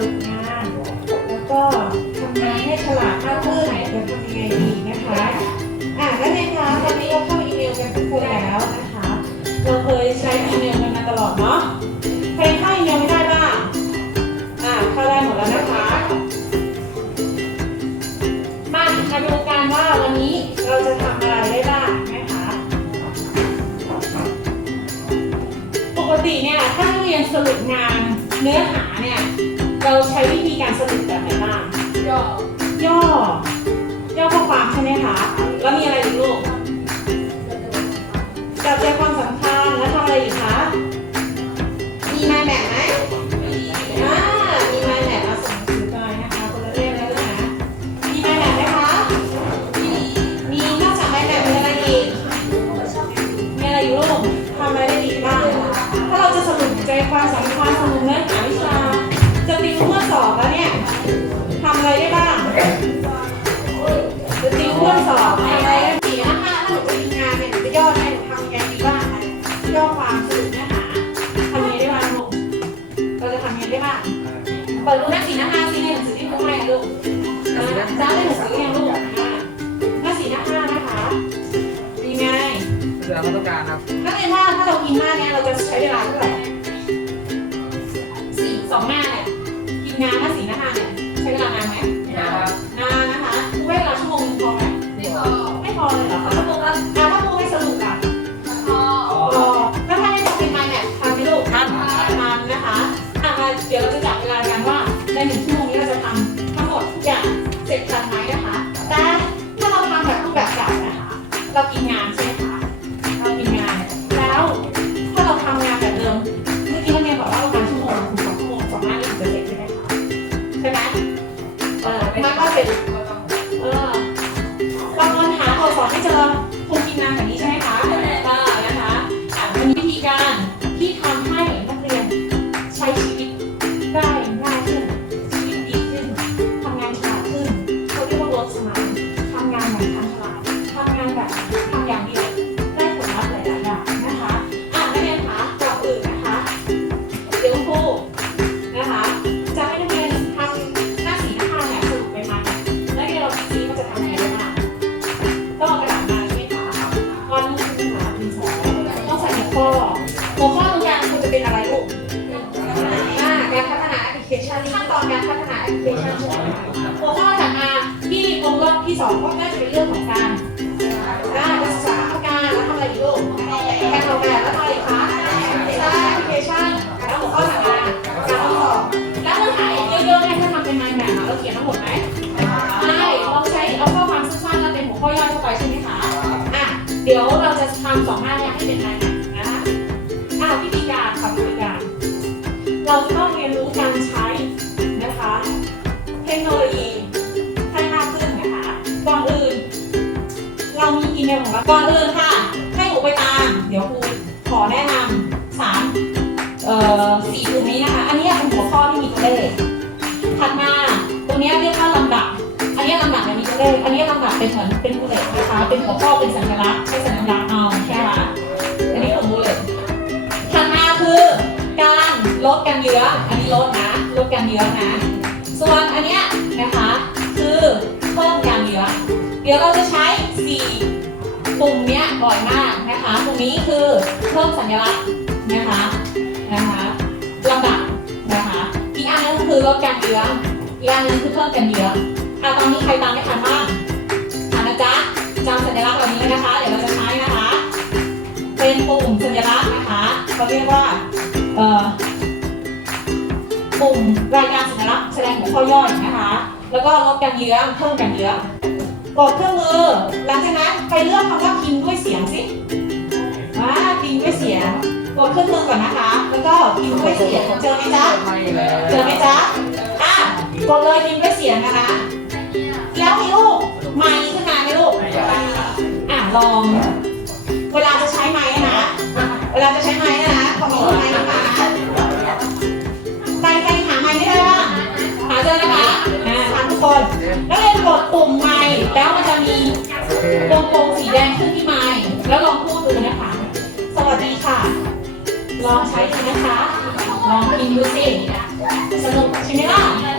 รุปงาน แล้วก็ทำงานให้ฉลาดมากขึ้นจะทำยังไงดีนะคะ อะแล้วในคะตอนนี้เราเข้าอีเมลกันทุกคนแล้วนะคะ เราเคยใช้อีเมลกันมาตลอดเนาะใครเข้าอีเมลไม่ได้บ้างอะเข้าได้หมดแล้วนะคะ มามาดูกันว่าวันนี้เราจะทำอะไรได้บ้างนะคะ ปกติเนี่ยถ้านักเรียนสรุปงานเนื้อหา วิธีการสรุปแบบไหนบ้าง ย่อย่อ ย่อข้อความใช่ไหมคะ แล้วมีอะไรอีกลูกจับใจความส เปิดดูหน้าสี่หน้าห้าสิในหนังสือที่ครูให้นะลูกอ่าจ้าได้หนังสือยังลูกอ่าหน้าสี่หน้าห้านะคะดีไงเสือมาต้องการครับนักเรียนว่าถ้าเรากินหน้าเนี้ยเราจะใช้เวลาเท่าไหร่สี่สองหน้าเนี่ยกินงานหน้าสี่หน้าห้าเนี่ยใช้เวลานานไหม สองหน้าเนี้ให้เป็นลายแบบนะคะอะวิธีการค่ะวิธีการ เราจะต้องเรียนรู้การใช้นะคะ เทคโนโลยีให้มากขึ้นนะคะก่อนอื่น เรามีอีเมลของเราก่อนอื่นค่ะ ให้หนูไปตาม เดี๋ยวครูขอแนะนำสามเอ่อสี่กลุ่มนี้นะคะ อันนี้เป็นหัวข้อที่มีตัวเลขถัดมาตรงนี้เรียกว่าลำดับ อันนี้ลำดับเนี่ยมีตัวเลขอันนี้ลำดับเป็นเหมือนเป็นบูเลตนะคะ เป็นหัวข้อเป็นสัญลักษณ์ ลดกันเยื้ออันนี้ลดนะลดกันเยื้อนะ ส่วนอันเนี้ยนะคะ คือเพิ่มการเยื้อเดี๋ยวเราจะใช้สี่ปุ่มเนี้ยบ่อยมากนะคะตรงนี้คือเพิ่มสัญลักษณ์นะคะนะคะลำดับนะคะอีกอันนึงคือลดการเยื้ออีกอันนึงคือเพิ่มการเยื้ออะตอนนี้ใครตามไม่ทันบ้างอ่านนะจ๊ะจำสัญลักษณ์เหล่านี้นะคะ เดี๋ยวเราจะใช้นะคะ เป็นปุ่มสัญลักษณ์นะคะเขาเรียกว่าเอ่อ ปุ่มรายงานสัญลักษณ์แสดงหัวข้อย่อยนะคะ แล้วก็ลดการเยื้อเพิ่มการเยื้อกดเครื่องมือ หลังจากนั้นไปเลือกคำว่าพิมพ์ด้วยเสียงสิว่าพิมพ์ด้วยเสียงกดเครื่องมือก่อนนะคะ แล้วก็พิมพ์ด้วยเสียงเจอไหมจ๊ะเจอไหมจ๊ะอะกดเลยพิมพ์ด้วยเสียงนะคะ แล้วมีลูกไมค์ขึ้นมาไหมลูกอะลอง ปุ่มไม้แล้วมันจะมีวงกลมสีแดงขึ้นที่ไม้แล้วลองพูดดูนะคะ สวัสดีค่ะ ลองใช้ดูนะคะ ลองกินดูสิสนุกใช่ไหมล่ะ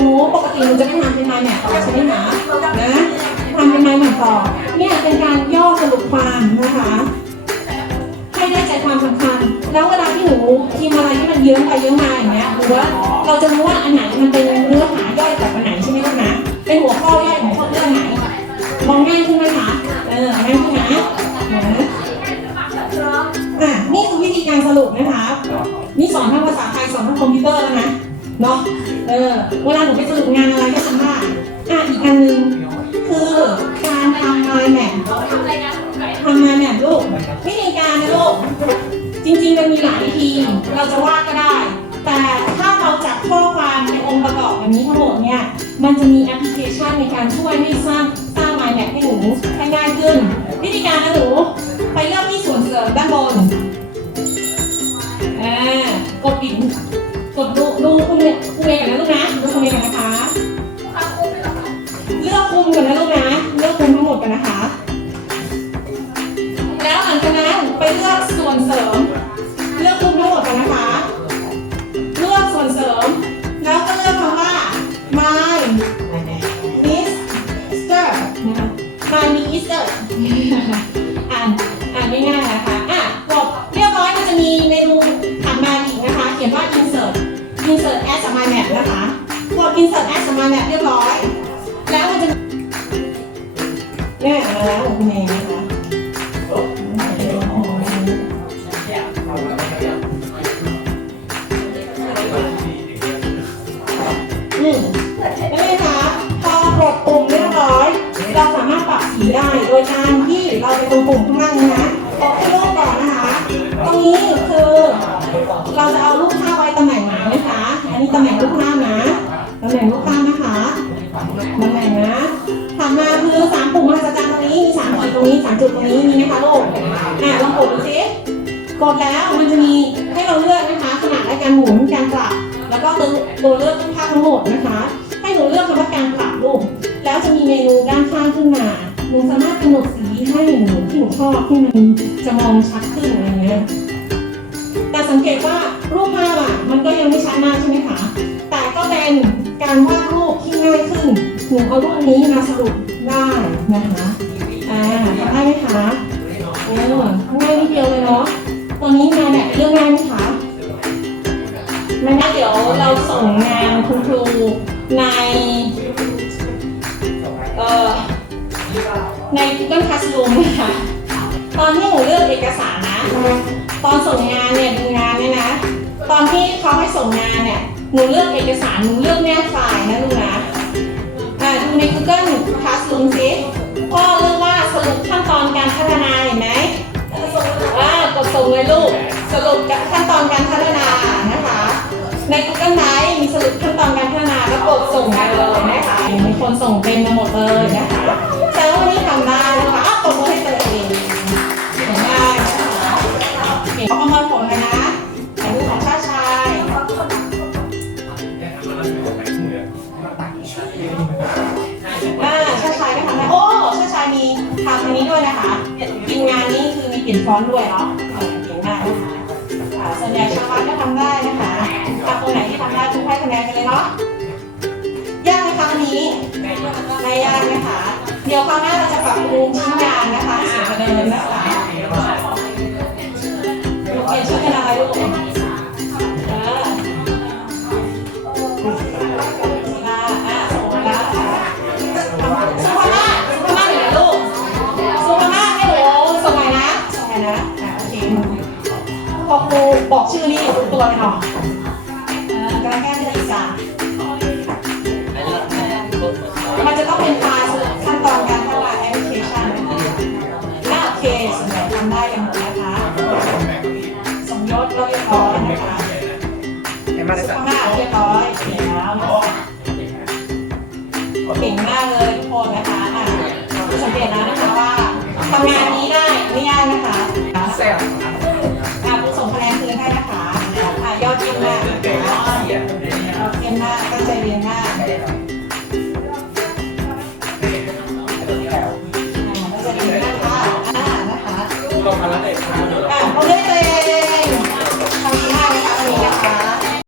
หนูปกติหนูจะไม่ทำเป็นไมแมทต่อใช่ไหมคะนะทำเป็นไมแมทต่อ เนี่ยเป็นการย่อสรุปความนะคะให้ได้ใจความสำคัญ แล้วเวลาที่หนูพิมอะไรที่มันเยอะไปเยอะมาอย่างเงี้ยหรือว่าเราจะรู้ว่าอันไหนมันเป็นเนื้อหาย่อยจากอันไหนใช่ไหมลูกนะเป็นหัวข้อย่อยของเรื่องไหนมองง่ายขึ้นไหมคะเออง่ายขึ้นนะนะอะนี่คือวิธีการสรุปนะคะนี่สอนทั้งภาษาไทยสอนทั้งคอมพิวเตอร์แล้วนะ เนาะ เออ เวลาหนูไปสรุปงานอะไรก็ทำได้อะอีกอันหนึงคือการทำงานแมททำงานแมทลูกวิธีการนะลูก จริงๆมันมีหลายวิธี เราจะวาดก็ได้ แต่ถ้าเราจับข้อความในองค์ประกอบแบบนี้ทั้งหมดเนี่ย มันจะมีแอปพลิเคชันในการช่วยให้สร้างสร้าง mind map ให้หนูให้ง่ายขึ้น วิธีการนะหนู ไปเลือกที่ส่วนเสริมด้านบน คุมกันนะลูกนะเลือกคุมทั้งหมดกันนะคะ แล้วหลังจากนั้นไปเลือกส่วนเสริม เลือกคุมทั้งหมดกันนะคะ เลือกส่วนเสริม แล้วก็เลือกคำว่า my mister นะคะ my mister อ่านอ่านไม่ง่ายนะคะอะกดเรียบร้อยมันจะมีเมนูถัดมาอีกนะคะ เขียนว่า insert insert as a my map นะคะกด insert as a my map เรียบร้อย แล้วมันจะ เนี่ยมาแล้วของคุณเองนะคะอืมได้ไหมคะพอกดปุ่มเรียบร้อย เราสามารถปรับสีได้ โดยการที่เราไปตรงปุ่มข้างล่างนี้นะกดให้รูปก่อนนะคะ ตรงนี้คือ เราจะเอารูปภาพไว้ตำแหน่งไหนนะคะ อันนี้ตำแหน่งรูปภาพนะ ตำแหน่งรูปภาพนะคะ ตำแหน่งนะ รงนี้สามจุดตรงนี้มีไหมคะลูกอะลองกดดูสิกดแล้วมันจะมีให้เราเลือกนะคะขนาดและการหมุนการปรับ แล้วก็ตัวตัวเลือกรูปภาพทั้งหมดนะคะ ให้หนูเลือกคำว่าการปรับรูปแล้วจะมีเมนูด้านข้างขึ้นมาหนูสามารถกำหนดสีให้หนูที่หนูชอบที่มันจะมองชัดขึ้นอะไรเงี้ยแต่สังเกตว่ารูปภาพอะมันก็ยังไม่ชัดมากใช่ไหมคะแต่ก็เป็นการวาดรูปที่ง่ายขึ้นหนูเอารูปนี้มาสรุปได้นะคะ อ่าทำได้ไหมคะเออง่ายนิดเดียวเลยเนาะตัวนี้มานแบบเรื่องง่ายไหมคะไม่งั้นเดี๋ยวเราส่งงานคุณครูในเอ่อใน Google Classroom นะคะตอนที่หนูเลือกเอกสารนะ ตอนส่งงานเนี่ยดูงานเนี่ยนะ ตอนที่เขาให้ส่งงานเนี่ยหนูเลือกเอกสารหนูเลือกแนบไฟล์นะลูกนะอ่าดูใน Google Classroom สิ รุปขั้นตอนการพัฒนาเห็นไหมว่ากดส่งเลยลูก สรุปขั้นตอนการพัฒนานะคะ ใน Google Drive มีสรุปขั้นตอนการพัฒนาแล้วกดส่งมาเลยนะคะมีคนส่งเป็นมาหมดเลยนะคะแต่ว่าวันนี้ทำได้ ฟอนด้วยเนาะเก่งมากนะคะส่วนใหญ่ชาวบ้านก็ทำได้นะคะถ้าคนไหนที่ทำได้ทุกให้คะแนนกันเลยเนาะยากไหมคะวันนี้ไม่ยากนะคะ เดี๋ยวคราวหน้าเราจะปรับปรุงชิ้นงานนะคะสวยกว่าเดิมนะคะโอเคช่วยกันอะไรลูก ตัวเลยเนาะเออกำลังแก้เป็นอีสานมันจะต้องเป็นไฟล์ขั้นตอนการพัฒนาแอปพลิเคชันน่าโอเคส่วนใหญ่ทำได้กันหมดนะคะสมยศเราเรียบร้อยนะคะเห็นมาได้สักข้างหน้าเรียบร้อยแล้วนะคะโอเก่งมากเลยทุกคนนะคะอะสังเกตแล้วนะคะว่าทำงานนี้ได้ไม่ยากนะคะ แซ่บ